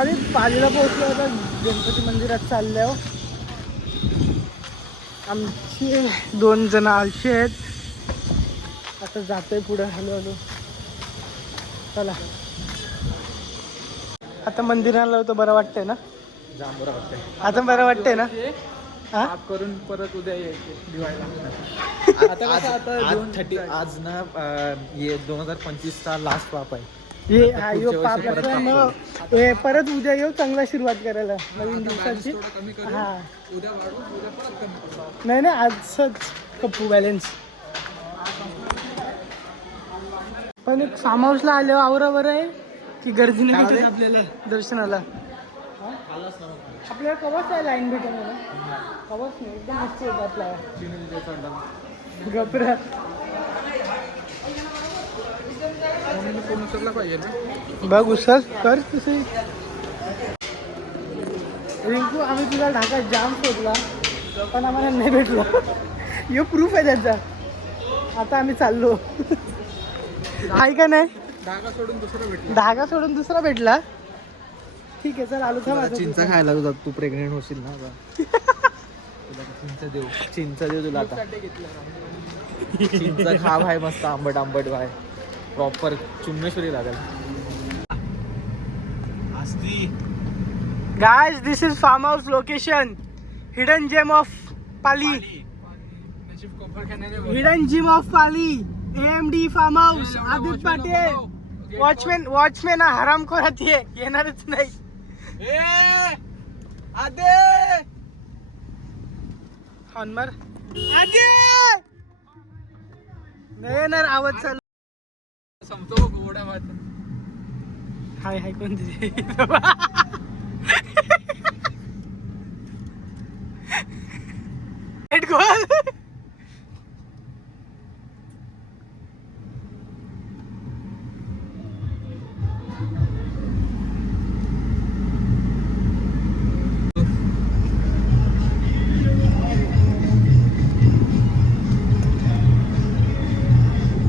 अरे पालीला पोहोचलो होता, गणपती मंदिरात चालल्यावर आमची 2 जण आलशी आहेत. आता जातोय पुढे हळूहळू. चला आता मंदिराला होतं, बरं वाटतंय ना? जाम बरं वाटतंय. आता बरं वाटतंय ना? हा करून परत उद्या यायचे दिवाळीला. आता कसं आता आज ना 2025चा लास्ट पाप आहे. परत उद्या येऊ चांगला सुरुवात करायला नवीन दिवसाची. हा उद्या वाढून उद्या परत कमी करू. नाही आजच कप्पू बॅलन्स. पण एक फार्म हाऊसला आल्यावर आवरा बरं आहे की गर्दी नाही भेटत आपल्याला दर्शनाला. आपल्याला कवच आहे लाईन भेटेल मला. कवच नाही, एकदम मस्त होतं आपल्याला. गपरा बघ उसर कर तसे. रिंकू आम्ही तुला ढाका जाम शोधला पण आम्हाला नाही भेटलो. यो प्रूफ आहे त्याचा. आता आम्ही चाललो. आहे का नाही? धागा सोडून दुसरा भेटला. ठीक आहे चल आलो. थांब चिंचा खायला तुझा, तू प्रेग्नेंट होशील ना. चिंचा देऊ तुला आता. चिंचा खा भाई, मस्त आंबट भाई. प्रॉपर चुम्मेश्वरी लागेल. Guys this is farmhouse location, hidden gem of Pali. Hidden gem of Pali, AMD farmhouse. Aditya Patil watchman हरामखोर आहे, येणारच नाही. हॉर्नर नाही येणार. आवाज चालू संपतो घोडा वाच. हाय कोणती गोल.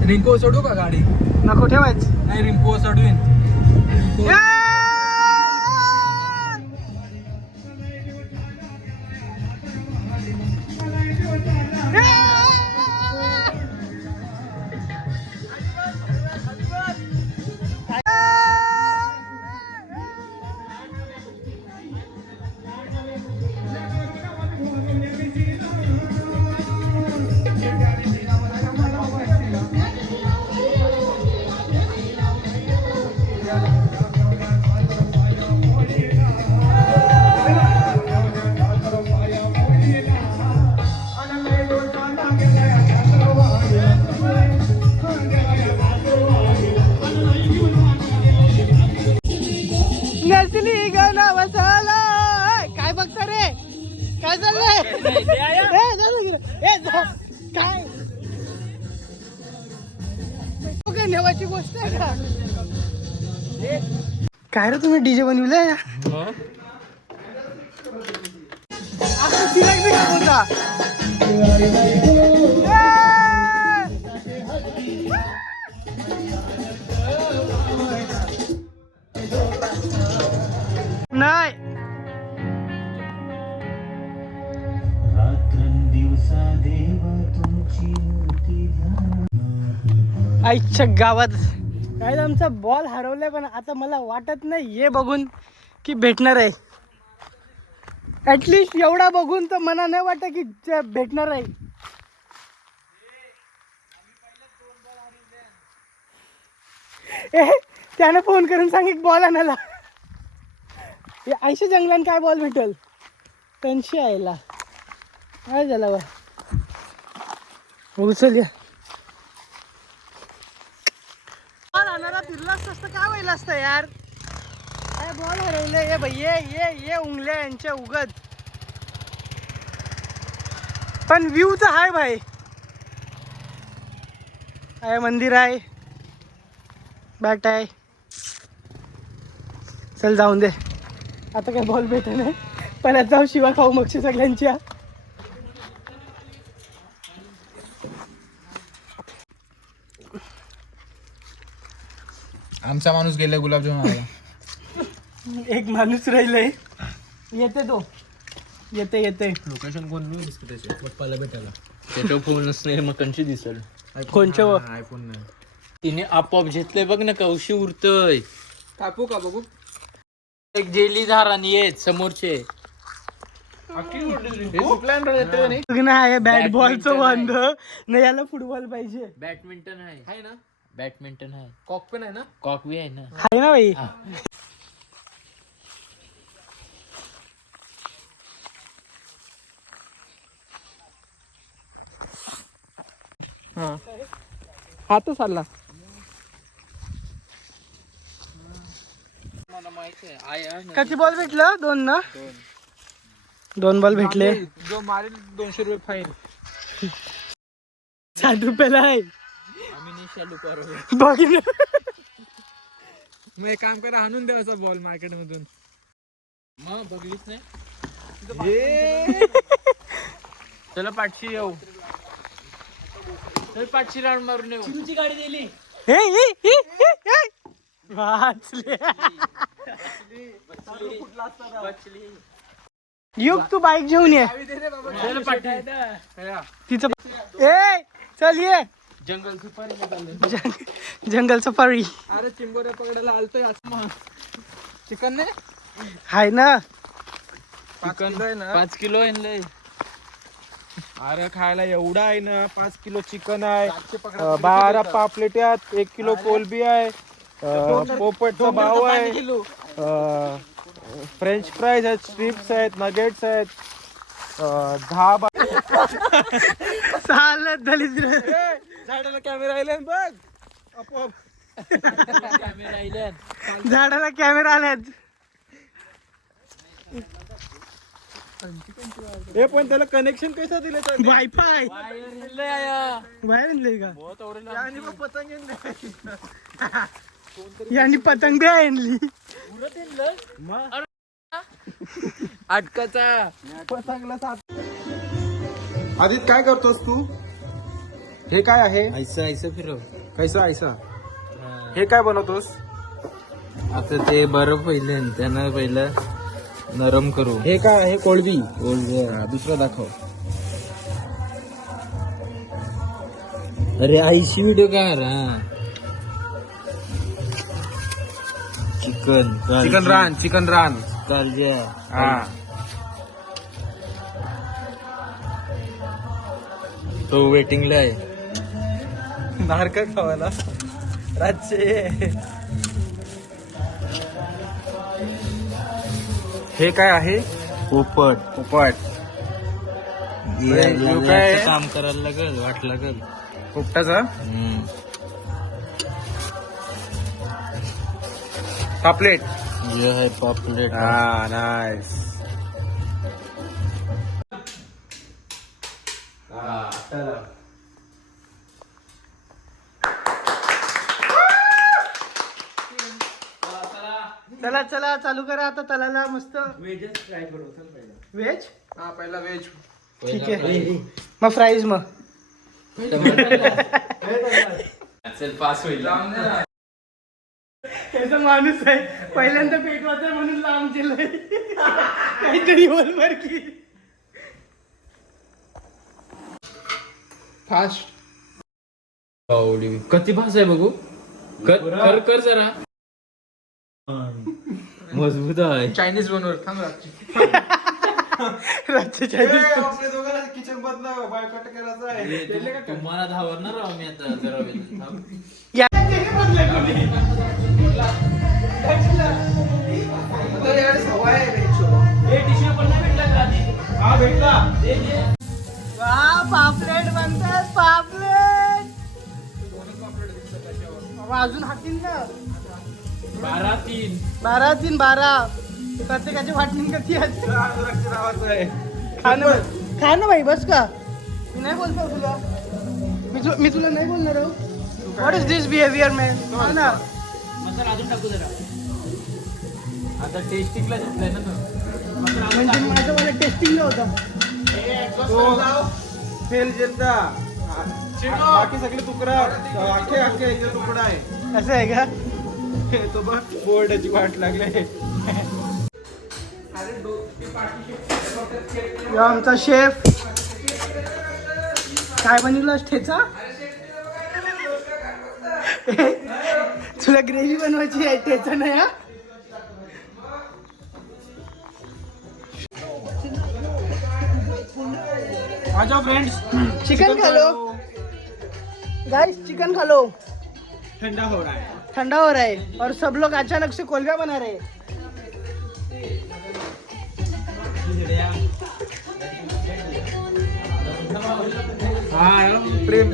रिंको सोडू का गाडी? नको ठेवायचं. नाही रिंको सोडवीन. काय बघता रे? काय चाललंय? काय नेवाची गोष्ट आहे का? काय रे तुम्ही डीजे बनविलंय? नाही आईच्या गावात काय आमचा बॉल हरवलाय, पण आता मला वाटत नाही हे बघून की भेटणार आहे. ऍटलिस्ट एवढा बघून तर मला नाही वाटत की भेटणार आहे. त्याने फोन करून सांग एक बॉल आणायला. ऐशी जंगलात काय बॉल भेटल? 300 यायला काय झाला बा. उचल या बॉल आणायला फिरलाच असतं काय व्हायला असतं यार. काय बॉल हरवले ये भैये, ये उंगल्या यांच्या उगत. पण व्ह्यू तर हाय भाई. आहे मंदिर आहे, बॅट आहे. चल जाऊन दे आता काय बॉल भेट नाही. परत जाऊ शिवा खाऊ मग सगळ्यांच्या. आमचा माणूस गेला गुलाबजामुन आला. एक माणूस राहिलंय. येते तो. येते लोकेशन कोण दिसतं त्याचे पप्पाला भेटायला. त्याच्यावर फोनच नाही मग कंची दिसल. कोणच्यावर? आयफोन नाही. तिने आपोआप घेतलंय बघ ना कवशी उरतय. कापू का बघू. एक जेली धार आणि येत समोरचे. बॅट बॉलचं बंद नाही, याला फुटबॉल पाहिजे. बॅडमिंटन आहे ना बॅडमिंटन आहे. कॉक पण आहे ना. कॉकवी आहे ना. आहे ना भाई. हात चालला. मला माहिती आहे किती बॉल भेटलं? 2 ना. 2 बॉल भेटले. जो मारेल 200 रुपये फाईन. 60 रुपयाला आहे. आम्ही नाही शालू परवा. बघ ना. मग एक काम करा, आणून द्यायचा बॉल मार्केट मधून. मग बघलीच नाही. हे चला पाठशी येऊ. चल पाठशी राऊंड मारून येऊ. तुमची गाडी दिली. हे. वाचले. युग तू बाईक घेऊन ये. चल पाठी. तिचं ए चल ये. जंगल सफारी. जंगल सफारी अरे चिंबोऱ्या पकडायला आलतोय. चिकन नाही हाय ना. चिकन आहे ना. 5 किलो आणलंय. अरे खायला एवढा आहे ना. 5 किलो चिकन आहे, 12 पापलेट्यात, 1 किलो कोलबी आहे, पोपटचा भाव आहे, फ्रेंच फ्राईज आहेत, स्ट्रिप्स आहेत, नगेट्स आहेत, 10 चालत दलिद्र. झाडाला कॅमेरा आले बघ आपोआप. कॅमेरा आयल्यान. झाडाला कॅमेरा आल्यात. हे पण त्याला कनेक्शन कसं दिलं तर वायफाय बाहेर आणले का? आणि मग पतंग यांनी पतंग आणली. अटकाचा पतंगला साथ. आदित काय करतोस तू? हे काय आहे? ऐसा फिरव. कैसा ऐसा? हे काय बनवतोस? आता ते बरं पहिलं त्यांना पहिलं नरम करू. हे काय आहे? कोळबी. हा, दुसरं दाखव. अरे आईशी व्हिडिओ काय रा. चिकन रान कालज्या. हा तो वेटिंगला आहे. नारका खावायला रातचे. हे काय आहे? पोपट. काय काम करायला लागल वाट लागल. पोपटाचा पापलेट. ये है पॉपलेट. हा नाईस. चला चला चालू करा आता. तलाला मस्त व्हेज. हा पहिला व्हेज. ठीक आहे मग फ्राईज. मग चल पास होईल. याचा माणूस आहे पहिल्यांदा पेटवायचा म्हणून लांब केलंय. काहीतरी होल मार की. फास्ट. किती भास आहे बघू. कर कर जरा. मजबूत आहे. चायनीज बनवर थांब. रात्रीच्या आपल्या दोघांना किचन मधलं बायकॉट करायचं आहे. तुम्हाला धावणार आहो मी आता जरा वेळ थांब. पापलेट बनतात. पापलेट अजून हातीन ना. 12-3 12 प्रत्येकाची वाटणी किती आहे? खा ना भाई. बस का मी नाही बोलतो तुला. मी तुला नाही बोलणार आहो. What is this behaviour man? ना मसाला अजून टाकू जरा. आता टेस्टिंगला घेतलाय ना तो. म्हणजे माझं मला टेस्टिंगला होता. फेल जेलता. बाकी सगळे तुकडा अख्खे तुकडा आहे. असं आहे का? तो बघ बोर्डाची वाट लागले. आमचा शेफ काय बनवलं ठेचा. तुला ग्रेव्ही बनवायची आहे ठेचा नाही हा. आ जाओ फ्रेंड्स, चिकन खा लो गाइस, चिकन खा लो. ठंडा हो रहा है. ठंडा हो रहा है और सब लोग अचानक से कोलबिया बना रहे हैं. हाँ प्रेम.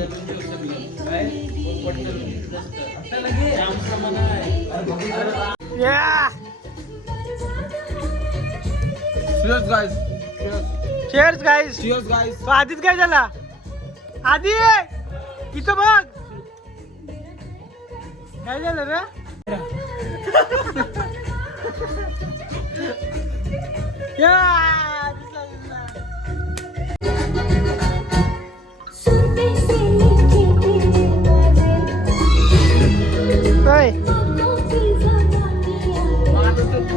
Yeah! Cheers guys. Cheers guys. Cheers guys. तो आधीच काय झाला. आधी इथं बघ काय झालं रे.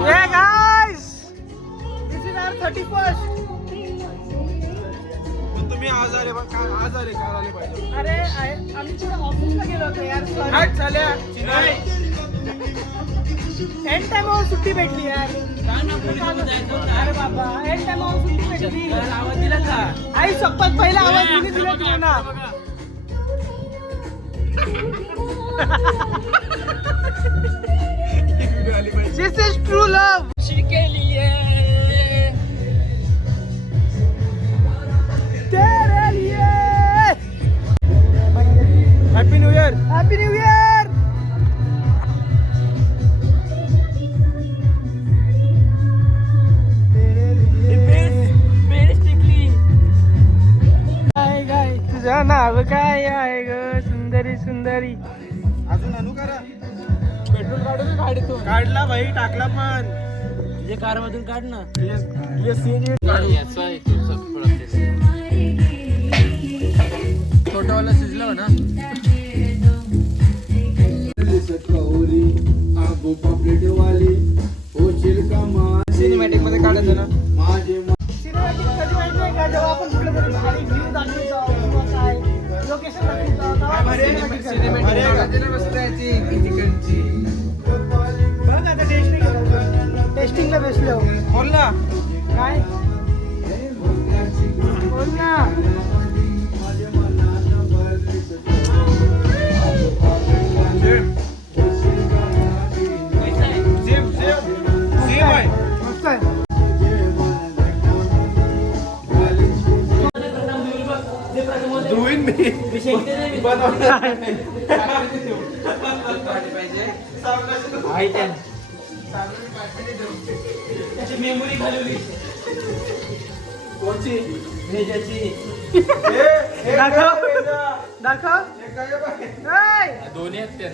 Hey guys, this is our 31st. पण तुम्ही आज आले काल आले पाहिजे. अरे आम्ही थोडं ऑफिसला गेलो होतो यार. हट झाल्या. एंड टाइमवर सुट्टी भेटली यार. अरे बाबा एंड टाइमवर सुट्टी भेटली. आवाज दिला का? आई शपथ पहिला आवाज मी दिला तुम्हाला. व्हिडिओ आली पाहिजे. This is true love. के लिए तेरे लिए. Happy new year. Happy new year. काय काय तुझं नाव काय आहे ग सुंदरी सुंदरी. अजून आणू करा. पेट्रोल काढून गाडीतून काढला भाई, टाकला पण. जे कार मधून काढ ना. छोटावाला शिजला ना. सिनेमॅटिक मध्ये काढायचं ना. सिनेमॅटिक कधी माहिती आहे का, जेव्हा आपण कुठे तरी भारी व्ह्यू दाखवत जाऊ किंवा काय लोकेशन दाखवत जाऊ बघ. आता टेस्टिंगला बसलो. बोल ना. काय बोल ना. मस्त आहे. धुईन मी. मेमोरी घालवली कोणची? भेजाची. दाखव दाखव. ऐ! दोन्ही आहेत त्या.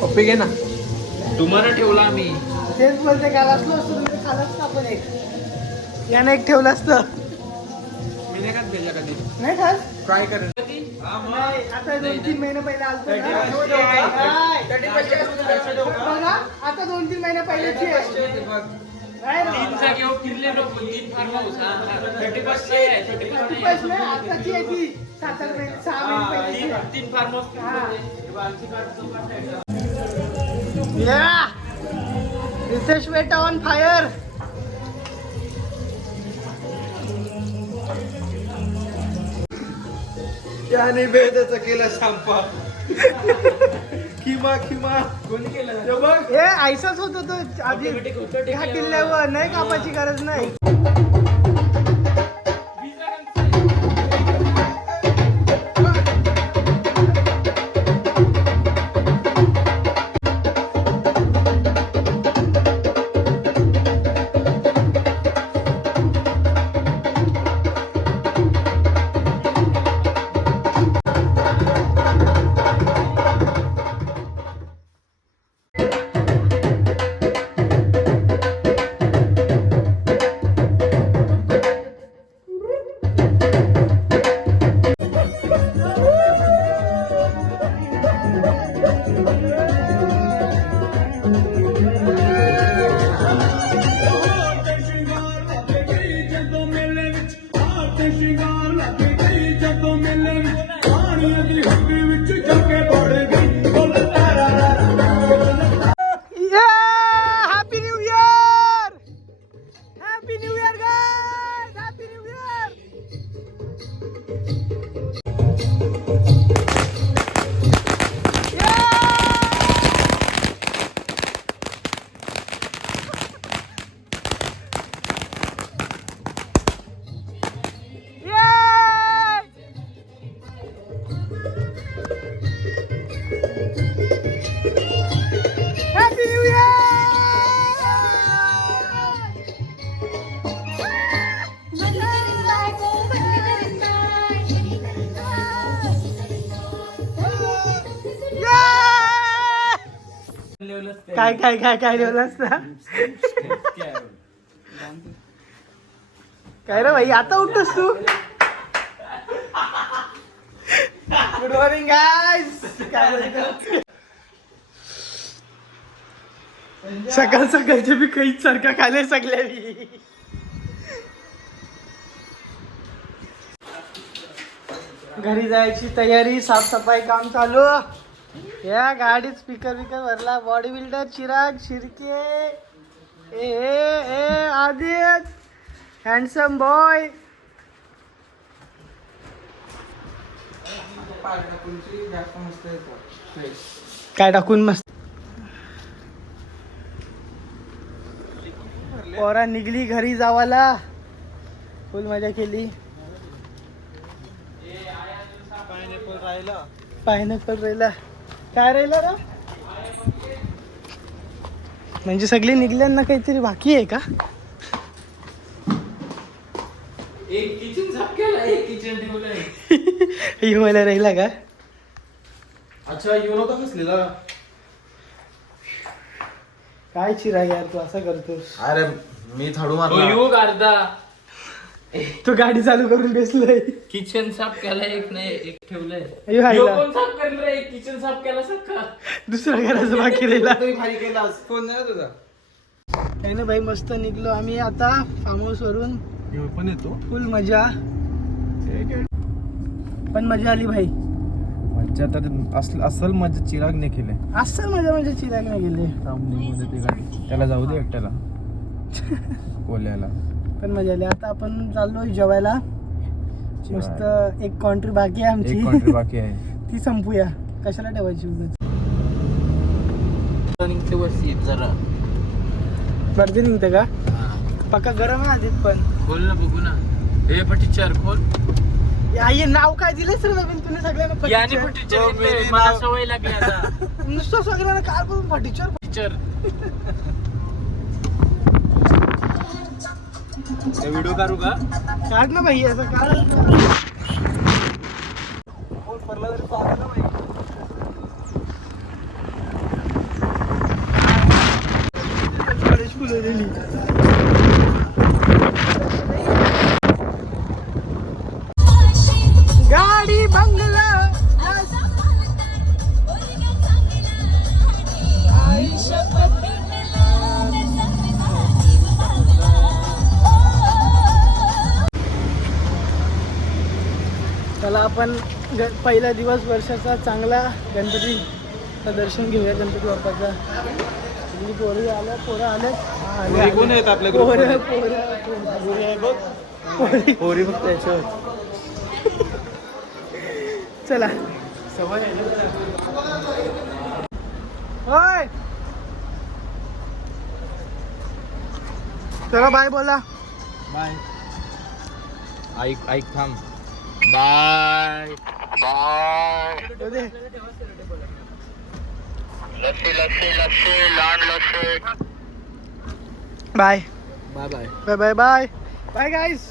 पप्पी घे ना. तुम्हाला ठेवला आम्ही. तेच बोलते काल असलो असतो तुम्ही खाल असतं आपण एक. याने एक ठेवलं असतं. मी नाही खात भेजा कधी. नाही खास. ट्राय कर. नाही, आता 2-3 महिने पहिले आलतो ना. बघा, आता 2-3 महिने पहिल्याची आहे. नाही रे. 3 जागेवर फिरले लोक. 3 फार्म हाऊस. 31 नाही आहे. 31 पैसे नाही, आताची आहे ती. 7-8 महिने 6 महिने पहिल्याची आहे. 3 फार्म हाऊस. Yeah! रितेश वेटा ऑन फायर. त्याने भेदाचा केला संपा. खिमा कोणी केलं? तो बघ. हे ऐसाच होत तो आधी. ह्या किल्ल्यावर नाही कापायची गरज नाही. काय काय काय काय ठेवलंस ना काय रे भाई आता उठतोस तू गुड मॉर्निंग गाईज काय बोलतो सकाळ सकाळचे बी काहीच सारखं खाले सगळ्या घरी जायची तयारी साफसफाई काम चालू या गाडीत स्पीकर बिकर भरला बॉडी बिल्डर चिराग शिर्के ए आदित्य हँडसम बॉय काय टाकून मस्त पोरा निघली घरी जावाला फुल मजा केली पायनॅपल राहिला काय राहिला रा म्हणजे सगळी निघल्यांना काहीतरी बाकी आहे का एक किचन साफ केला एक किचन ठेवलंय हे मला राहिला का अच्छा येऊ नव्हता कसलेला काय चिराग यार तू असं करतोस अरे मी झाडू हो, मारला येऊ अर्धा तू गाडी चालू करून बसलोय किचन साफ केला एक नाही एक ठेवलंय अयो हायला. कोण साफ करलं रे एक किचन साफ केला सका दुसऱ्या घराचं बाकी राहिला खाली केला फोन नाही तुझा काही नाही भाई मस्त निघलो आम्ही आता फार्म हाऊस वरून पण येतो फुल मजा पण मजा आली भाई मज्जा तर असल मजा चिरागने केले असं मजा म्हणजे चिराग नाही गेले मध्ये ते गाडी त्याला जाऊ दे एकट्याला कोल्याला पण मजा आली आता आपण चाललो जेवायला मस्त एक कॉन्ट्री बाकी आहे एक आमची country बाकी आहे ती संपूया कशाला ठेवायची उगाच निघते वरती जरा वरती निघते का पक्का गरम आहे आधीच पण खोल ना बघू ना हे टीचर खोल आई नाव काय दिलेस रे नवीन तुम्ही सगळ्यांना याने फटीचर? टीचर मला सवय लागली आता नुसतं सगळ्यांना काय करून फटीचर टीचर व्हिडिओ काढू का काढ ना भाई असं काढ फोन पडला तरी पाहतो ना भाई गणेश फुलं दिली गाडी बंगला चला आपण पहिला दिवस वर्षाचा चांगला गणपतीचं दर्शन घेऊया गणपती बाप्पाचा सगळी पोरी आल्या पोरं आले कोण आहेत आपल्या पोरं पोरी फक्त याच्यावर चला सवय होय चला बाय बोला बाय ऐक थांब बाय बाय दे. Bye bye bye bye bye bye bye गाईस